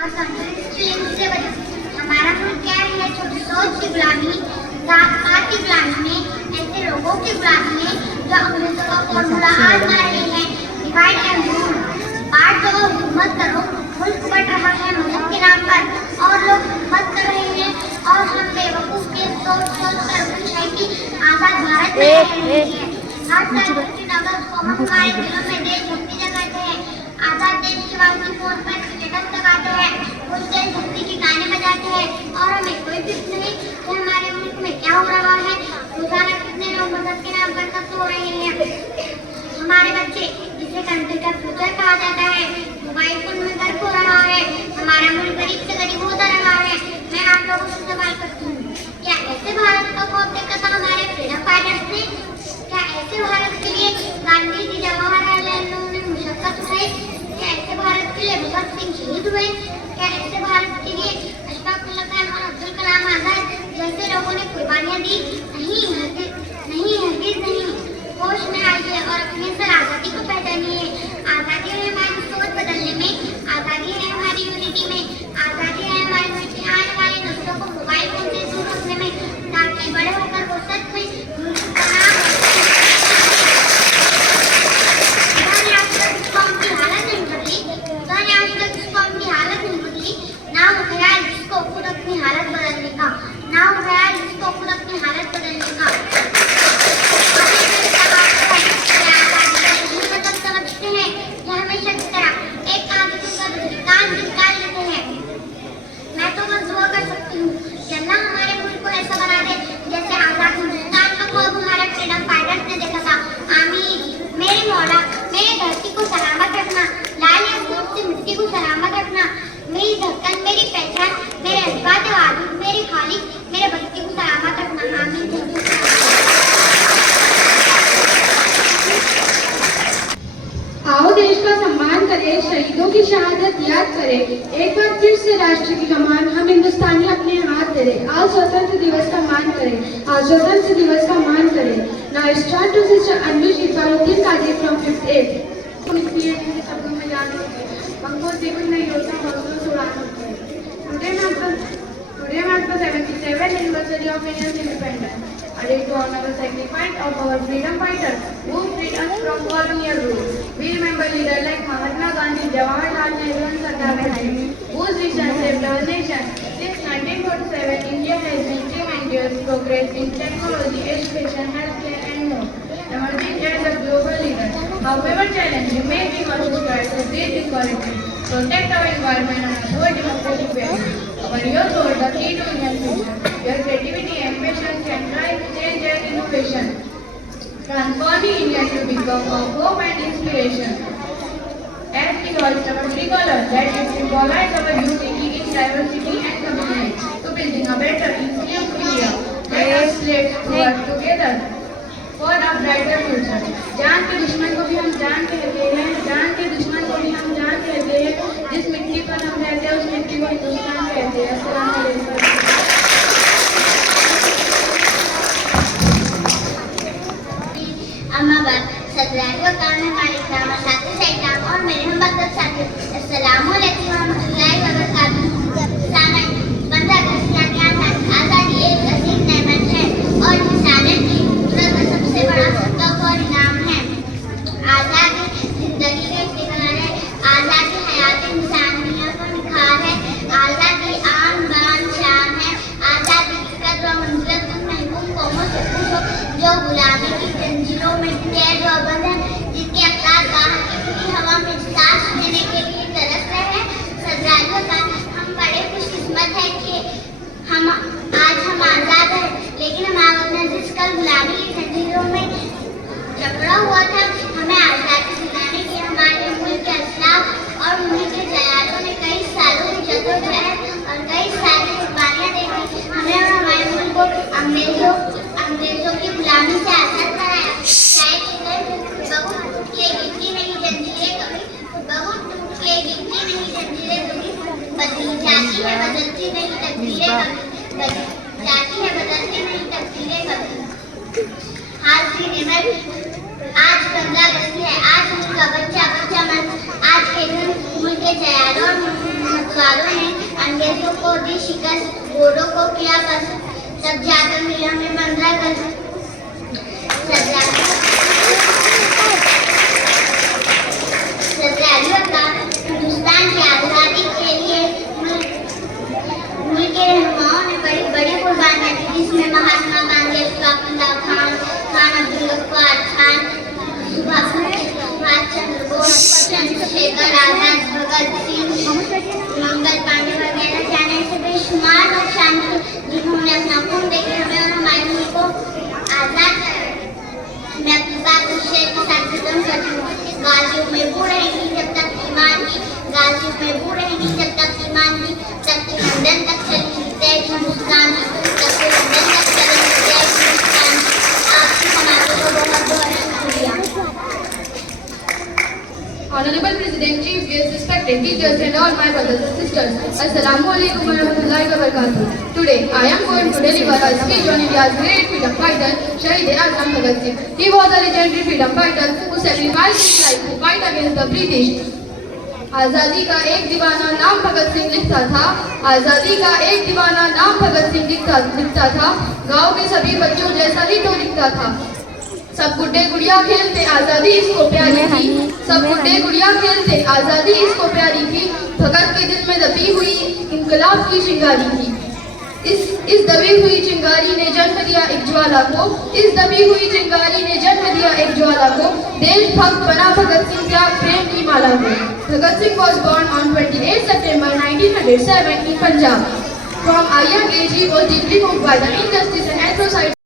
हमारा मुल्क क्या है? छोटी सोच की गुलामी, जात-पात की गुलामी में, ऐसे लोगों की गुलामी में जो अंग्रेजों का फॉर्मूला आजमा रहे हैं, डिवाइड एंड रूल, बांट दो हुकूमत करो। मुल्क बट रहा है मजहब के नाम पर और लोग हुकूमत कर रहे हैं और हम बेवकूफ के सोच कर खुश है कि आजाद भारत में रह रहे हैं। हर तरह की नगर को हम हमारे दिलों में देशभक्ति जगाते हैं। आजाद देश के वासी फोन पर स्टेटस लगाते हैं, कुछ देशभक्ति के गाने बजाते हैं और हमें कोई फिक्र नहीं कि हमारे मुल्क में क्या हो रहा है। रोजाना कितने लोग मदद के नाम पर सो रहे हैं। हमारे बच्चे जिसे कंट्री का फ्यूचर कहा जाता है, मोबाइल फोन में गर्क हो रहा है। हमारा मुल्क गरीब से गरीब होता रहा है। मैं आप लोगों से सवाल करती हूँ, क्या ऐसे भारत का ख्वाब देखा था हमारे फ्रीडम फाइटर्स ने? क्या ऐसे भारत के लिए गांधी जी, जवाहरलाल नेहरू ने मुशक्कत उठाई? क्या ऐसे भारत के लिए भगत सिंह शहीद हुए? क्या ऐसे भारत के लिए अशफाक उल्लाह खान और अब्दुल कलाम आजाद जैसे लोगों ने कुर्बानियां दी? नहीं, हरगिज नहीं। होश में आइए और अपने सर आजादी को पहचानिए। आजादी है हमारी सोच बदलने में, आजादी है हमारी यूनिटी में, आजादी है हमारे मुल्क के आने वाले नस्लों को मोबाइल फोन से दूर रखने में, ताकि बड़े होकर वो सच में मुल्क का नाम मेरी धड़कन, मेरी पहचान, मेरे अजबात वाली, मेरे खालिक, मेरे बच्चे को सलामत रखना। आमीन। आओ देश का सम्मान करें, शहीदों की शहादत याद करें। एक बार फिर से राष्ट्र की कमान हम हिंदुस्तानी अपने हाथ दे रहे। आज स्वतंत्र दिवस का मान करें, आज स्वतंत्र दिवस का मान करें। Now it's time to Sister Anju Shifaruddin Kazi from 5th A. शब्दों में जान होते हैं, पंखों से कुछ नहीं होता, हौसलों से उड़ान होती है। Today marks the 77th anniversary of India's independence. A day to honor the sacrifice of our freedom fighters who freed us from colonial rule. We remember leaders like Mahatma Gandhi, Jawaharlal Nehru and Sardar Patel, whose vision saved our nation. Since 1947, India has been tremendous progress in technology, education, healthcare and more, emerging as a global leader. However challenging may be conscious to this equality, protect our environment and uphold democratic values. Our youth hold the key to Indian future. Their creativity, ambition can drive change and innovation, transforming India to become a hope and inspiration. As we hoist our tricolor, that it symbolize our unity in diversity and commitment to building a better, inclusive India. Let us work together for a brighter future. जान के दुश्मन को भी हम जान कहते हैं, जान के दुश्मन को भी हम जान कहते हैं। जिस मिट्टी पर हम रहते हैं उस मिट्टी को हिंदुस्तान कहते हैं। अस्सलाम वालेकुम। अम्मा बाप सदरारियों काम हमारे इस्लाम साथी सैतान और मेरे हम बरकत साथी अस्सलाम वालेकुम रहमतुल्लाहि व बरकातहू। 15 अगस्त की आज़ादी एक अजीम नेमत है और इंसानियत की फितरत का सबसे बड़ा तोहफा और इनाम है। आज़ादी जिंदगी का इफ्तिखार है, आज़ादी हयात इंसानियत का निखार है, आज़ादी आन बान शान है, आज़ादी की कद्र व मंजिलत उन महबूब कौमों से पूछो जो गुलामी की जंजीरों में कैद व बंद है, जिनके अफराद बाहर की खुली हवा में सांस लेने के लिए तरस रहे हैं। सदरारियों का हम बड़े खुशकिस्मत है कि आज हम आज़ाद हैं, लेकिन हमारा जिस कल गुलामी की जंजीरों में जकड़ा हुआ था, हमें आज़ादी दिलाने के हमारे मुल्क के असलाफ और मुल्क के जयादों ने कई सालों की जद्दोजहद और कई सारी कुर्बानियां दी। हमें और हमारे मुल्क को अंग्रेजों की गुलामी से आज़ाद कराया। शायद बहुत टूटेगी नहीं जंजीरें कभी, बहुत टूटेगी नहीं जंजीरें कभी, बदली जाती है बदलती नहीं तकदीरें कभी, बदली जाती है बदलती नहीं तकदीरें कभी। हाज़रीन आज 15 अगस्त है, आज मुल्क का बच्चा मन आज के दिन मुल्क के जयादों मतवालों ने अंग्रेजों को दी शिकस्त, गोरों को किया पसंद, तब जाकर मिला में 15 अगस्त। हिंदुस्तान की आज़ादी के लिए मुल्क के रहनुमाओं ने बड़ी बड़ी कुर्बानियां दी, जिसमें महात्मा गांधी, अशफाक उल्लाह खान, खान अब्दुल गफ्फार खान, सुभाष चंद्र बोस, चंद्रशेखर आजाद, भगत सिंह, मंगल पांडे वगैरह जाने से बेशुमार लोग शामिल थे, जिन्होंने अपना खून देकर हमें और हमारे मुल्क को आजाद कराया। मैं अपनी बात को शेर के साथ खत्म करती हूँ। गाजियों में वो रहेंगी जब तक ईमान की, गाजियों में वो रहेंगी जब तक ईमान की, तब कि लंदन तक चलेंगी तेज हिंदुस्तान की, तब कि लंदन तक चलेंगी तेज हिंदुस्तान की। आपकी समाजों को बहुत बहुत शुक्रिया। Honorable President, Chief Guests, respected teachers and all my brothers and sisters, Assalamu alaikum wa rahmatullahi wa barakatuh. Today, I am going to deliver a speech on India's great freedom fighter, Shahid Azam Bhagat Singh. He was a legendary freedom fighter who sacrificed his life to fight against the British. आजादी का एक दीवाना नाम भगत सिंह लिखता था, आजादी का एक दीवाना नाम भगत सिंह लिखता था, गांव के सभी बच्चों जैसा ही तो लिखता था। सब गुड्डे गुड़िया खेलते आजादी इसको प्यारी थी, सब गुड्डे गुड़िया खेलते आजादी इसको प्यारी थी, भगत के दिल में दबी हुई इंकलाब की चिंगारी थी। इस दबी हुई चिंगारी ने जन्म दिया एक ज्वाला को, इस दबी हुई चिंगारी ने जन्म दिया एक ज्वाला को, देशभक्त बना भगत सिंह त्याग प्रेम की माला को। Bhagat Singh was born on 28 September 1907 in Punjab. From a young age he was deeply moved by the injustice and atrocities